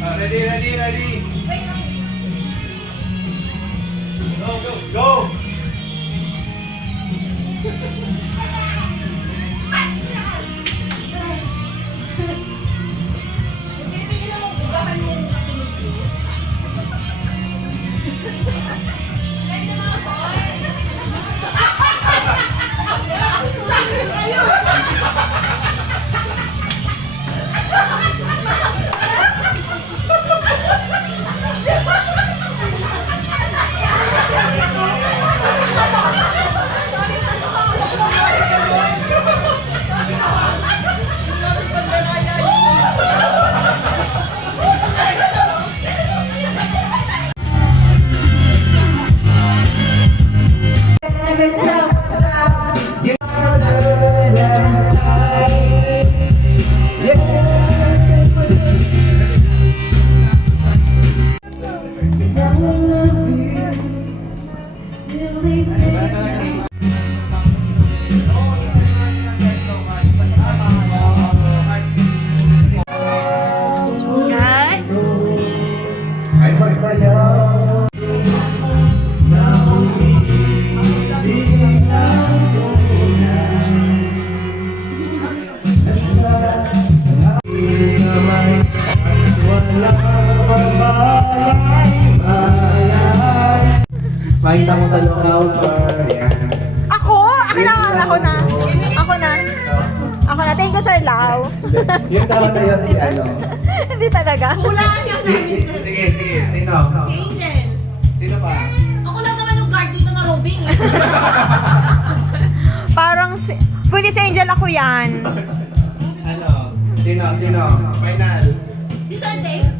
Ready, ready, ready. Go, go, go. Makita mo sa counter. Ako? Ako na. Thank you, Sir Lau. Yung tama na yun si ano. Hindi talaga. Hulaan niya sa amin. Sige. Sino? Si Angel. Sino pa? Ako lang naman yung guard dito na robing. Parang, pwede si Angel ako yan. Ano? Sino? Final. Si Sir Dave.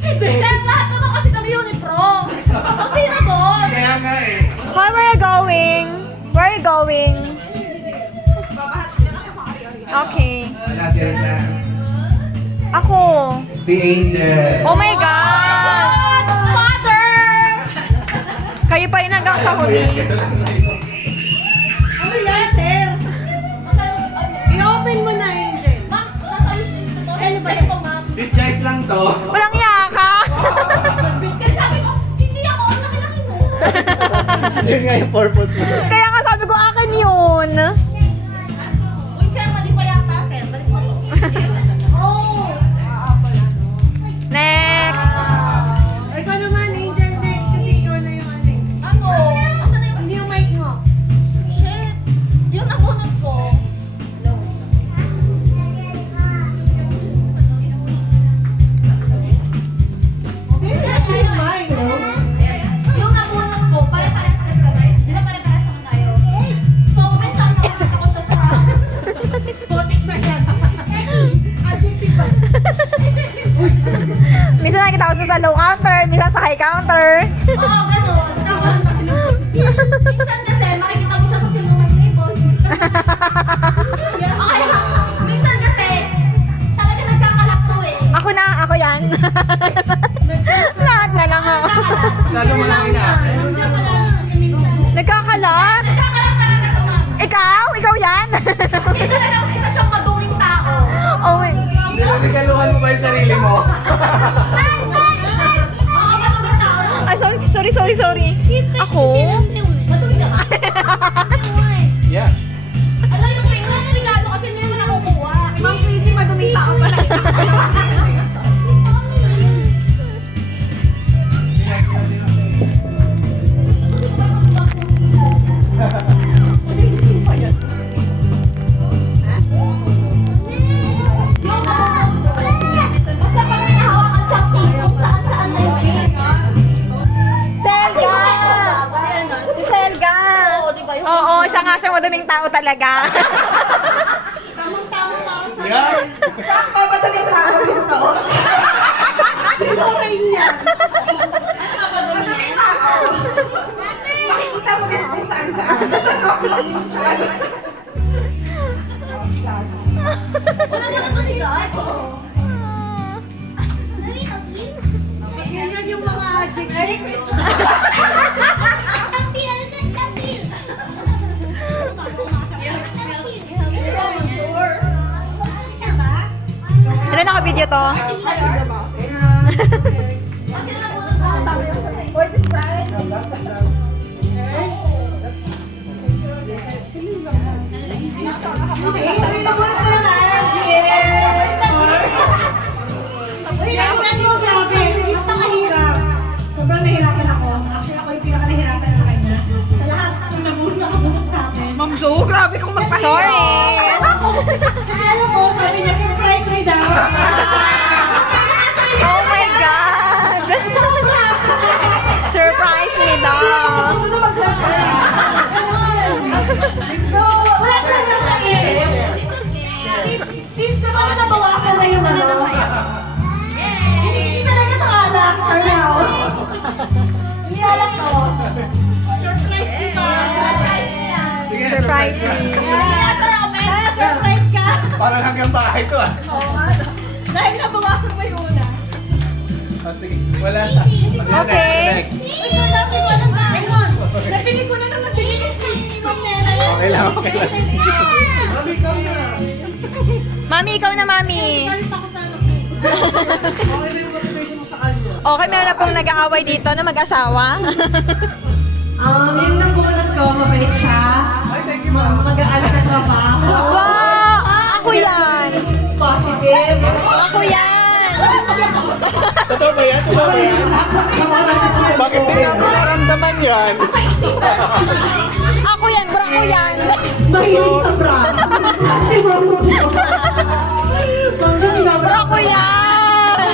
Sir, lahat naman kasi kami uniform. So, sino doon? Kaya nga eh. Where are you going? Where are you going? Okay. Wala si Rita. Ako. Si Angel. Oh my God! Father! Kayo pa yung hanggang sa huli. Ano yan, Sir? I-open mo na, Angel. Ma'am, nasa ayos dito to. Ano ba ito, ma'am? Disguise lang to. Walang yaka. Kasi sabi ko, hindi ako ang laki-laki mo. Yun nga yung purpose mo. Kaya nga sabi ko, akin yun. Uy, Sir, mali pa yata, Sir. Balik mo. Oh! Next. Ikaw naman, Angel, next. Kasi ikaw na yung ano. Ano? Asan na yung... Hindi yung mic mo. Shit. Yung nabunot ko. Yung nabunot ko, pare-pares kami. Di ba pare-pares naman tayo? So, minsan nakakita ko siya sa... Botik na yan. Adjective ba? Minsan nakikita ko siya sa low counter, minsan sa high counter. Oo, gano'n. Tapos, minsan kasi makikita mo siya sa film ng table. Okay, minsan kasi talaga nagkakalak to eh. Ako yan. Lahat na lang ako. Masyado mo lang ina. Nagkakalat? Nagkakalak talaga to, ma'am. Ikaw yan. Kasi talaga isa siyang maduming tao. Oh my. Nilagaluhan mo ba yung sarili mo? Oo, maduming tao. Ay, sorry. Ako? Maduming ka ba? Yeah. Alam yung ring na regalo kasi hindi mo nakukuha. Ma'am, please, maduming tao pala. Basta pag nahawakan siyang kung saan-saan na yung Selga! Si Selga! Oo, di ba? Yung Oo, siya nga siyang maduming tao talaga. tamang-tama para sa Yeah. Sakto, maduming tao dito. Sino kayo niya? Makikita mo din kung saan-saan. Wala mo na to si God. Ganyan yung mga adjectives. Merry Christmas. video to. Sobrang nahirapan ako. Actually, ako yung pinaka-nahirapan sa kanya. Sa lahat ng nabunod sa akin. Ma'am Jo, grabe kong magpahirap. Sorry. Kasi alam ko, sabi niya, surprise me daw. Oh my God. Surprise me daw. So, wala ka na sa isip. Since naman nabawasan na yung ano, hindi talaga sa anak, or now. Hindi alam ko. Surprise me ba? Sige, Surprise me. Surprise ka. Parang hanggang bahay to ah. Dahil nabawasan mo yung una. Oh, sige, wala siya. Okay. Next. Uy, so dami ko na sa akin. Nabili ko na nung nabili ko si Ma'am Nena. Okay lang, okay lang. Mami, ikaw na, Mami. Galit ako sa anak Okay, meron na pong nag-aaway dito na mag-asawa. Yung nabunod ko, mabait siya. Ay, thank you, ma'am. Mag-aaral sa trabaho. Wow! Ako yan! Positive. Ako yan! Totoo ba yan? Totoo ba yan? Bakit di namin naramdaman yan? Ako yan, bra ko yan! Mahilig sa bra. Si Ma'am Jo. Ma'am Jo, sila Bra ko yan!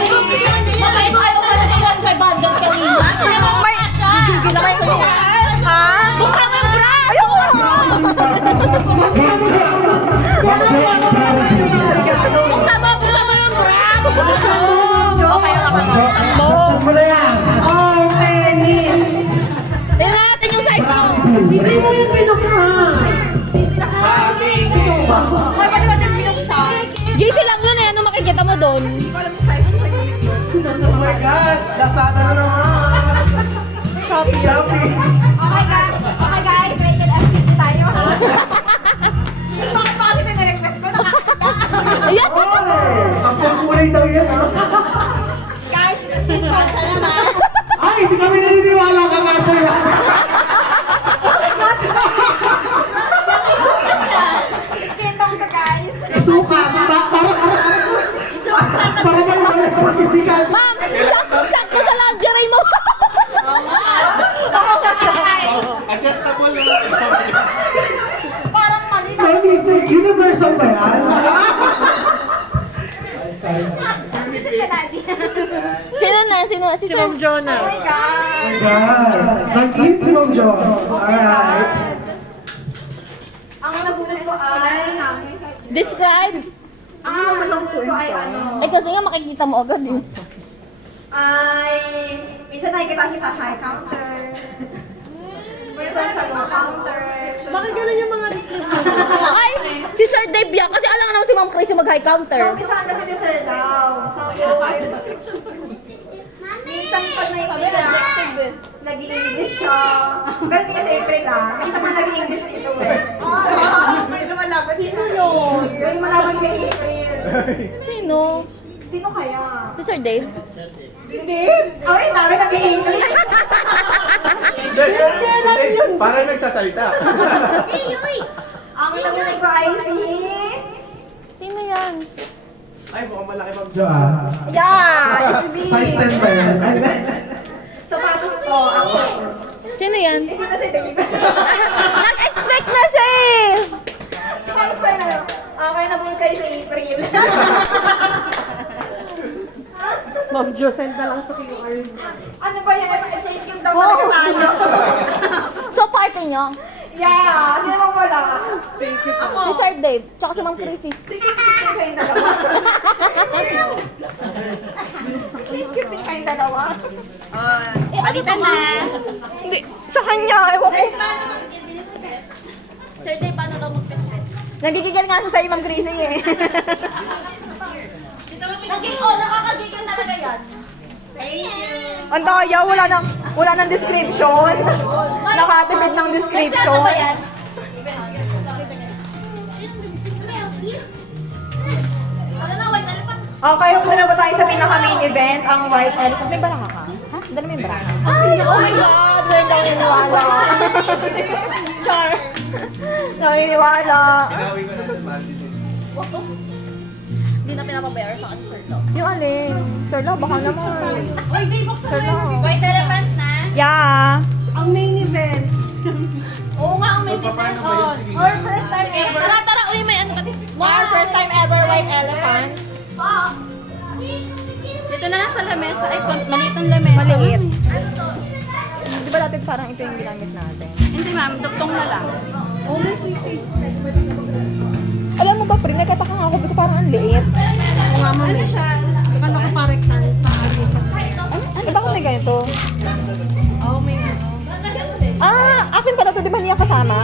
Mabait kayo talaga yan kay Bandot kanina. May... Ha? Mukha mo yung bra! Ayoko na! Mukha mo yung bra! Okay, okay. Oh, Penny. Tingnan natin yung size mo. Hindi mo yung pinuksa. Hoy, pwede ko din binuksan. JC lang yun eh. Ano makikita mo doon? Oh my God! Lazada na naman! Shopee! Shopee! Okay guys, rated activity tayo ha? Bakit pa kasi na-request ko? Ayan! Ang kulay daw yan, ha? Guys, Kasha naman. Ay, hindi kami naniniwala ka nga siya. skin tone to guys. Suka, para may hindi ka. Ma'am, sakto sa lingerie mo. Adjustable naman. Parang mali na. Penny, universal ba yan? Visit ka daddy. Sino na? Sino? Si Sir. Oh my God. Guys, nag-eat si Ma'am Jo. Alright. Ang nabunod ko ay... Describe. Ang nabunod ko ay ano... Eh kasi nga makikita mo agad eh. Ay... Minsan nakikita siya sa high counter. Minsan sa low counter. Bakit gano'n yung mga description? Ay, si Sir Dave yan. Kasi alam nga naman si Ma'am Chrissy mag-high counter. Umpisahan kasi ni Sir daw. Tapos... Minsan pag nakikita siya, nag-i-English siya. Pero hindi kasi April ah. Minsan pa nag-i-English dito eh. Pwede naman laban. Sino yun? Pwede malaban kay April. Sino? Sino kaya? Si Sir Dave. Hindi. Ay, tara nag-i-English. Hindi, parang nagsasalita. Ang nabunod ko ay si... Sino yan? Ay, mukhang malaki ma'am. Jo, ah. Yeah, it's me. Size 10 ba yan? Sapatos ko. Ako. Sino yan? Hindi na si Dave. Nag-expect na siya eh! Sapatos pa na. Okay, nabunod kayo sa April. Ma'am Jo, send na lang sa QR. Ano ba yan? Exchange game daw talaga tayo. So party nyo? Yeah, sino bang wala? Si Sir Dave, tsaka si Ma'am Chrissy. Sisip-sip kayong dalawa. Sisip-sip kayong dalawa. Palitan na! Hindi, sa kanya. Ewan ko. Paano mag-pet? Sir Dave, paano daw mag-pet? Nagigigil nga siya sa'yo, Ma'am Chrissy eh. Nakakagigil talaga yan. Ang daya, wala nang description. Nakatipid ng description. Ano ba yan? Ano na, white elephant? Okay, punta na ba tayo sa pinaka-main event, ang White Elephant? May baraka ka? Ha? Dala mo yung baraka? Ay, oh my God! Wala daw niniwala. Char. Naniniwala. Pinawi ko na sa Maldi. Hindi na pinapabayar sa akin, Sir Lo. Yung alin? Sir Lo, baka naman. Oy, Dave, buksan Sir Lo. White elephant na? Yeah. ang main event. Oo nga, ang may Paano different ba yun? on. Sige. Or first time Eh, ever. tara, uli may ano pati. Our first time ever white elephant. Dito na lang sa lamesa. Ay, maliit ang lamesa. Maliit. Di ba dati parang ito yung ginamit natin? Hindi ma'am, duktong na lang. Oh, may free face. Alam mo ba, Pri, nagkataka nga ako, ko parang ang liit. Ano siya? Akala ko parang paano kasi. Eh, bakit may ganito? Oh, may ano. Ah, akin pala to, di ba niya kasama?